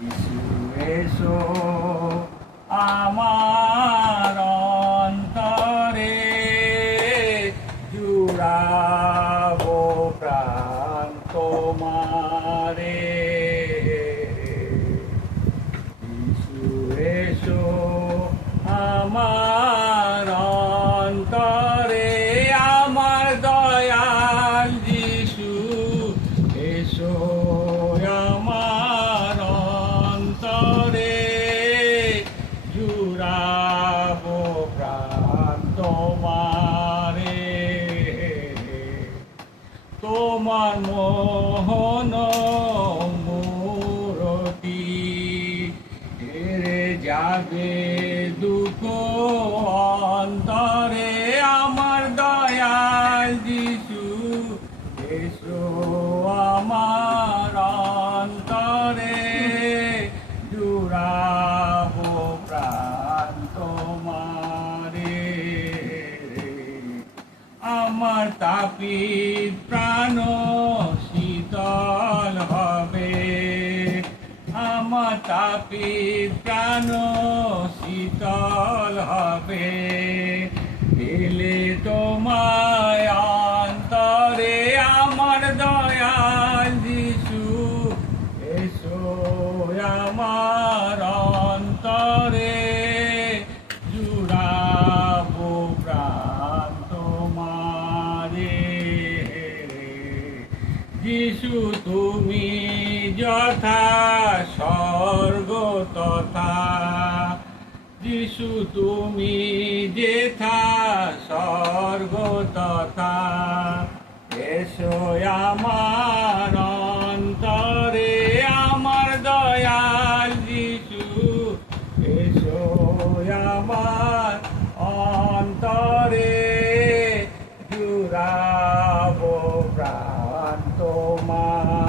যিশু এসো আমার অন্তরে, জুড়াবো প্রাণ তোমারে। যিশু এসো আমার অন্তরে, আমার দয়াল যিশু এসো আমার অন্তরে, জুড়াবো প্রাণ তোমারে। তোমার মোহন মূরতি হেরে যাবে দুঃখ অন্তরে, আমার দয়াল যিশু এসো আমার অন্তরে, জুড়াবো প্রাণ তোমারে। আমার তাপিত প্রাণ শীতল হবে, আমার তাপিত প্রাণ শীতল হবে, পেলে তোমায় অন্তরে, আমার দয়াল যিশু এসো আমার অন্তরে, জুড়াবো প্রাণ তোমারে। যিশু তুমি যথা স্বর্গ তথা, যিশু তুমি যেথা স্বর্গ তথা, এসো আমার অন্তরে, আমার দয়াল যিশু এসো আমার অন্তরে, জুড়াবো প্রাণ তোমার।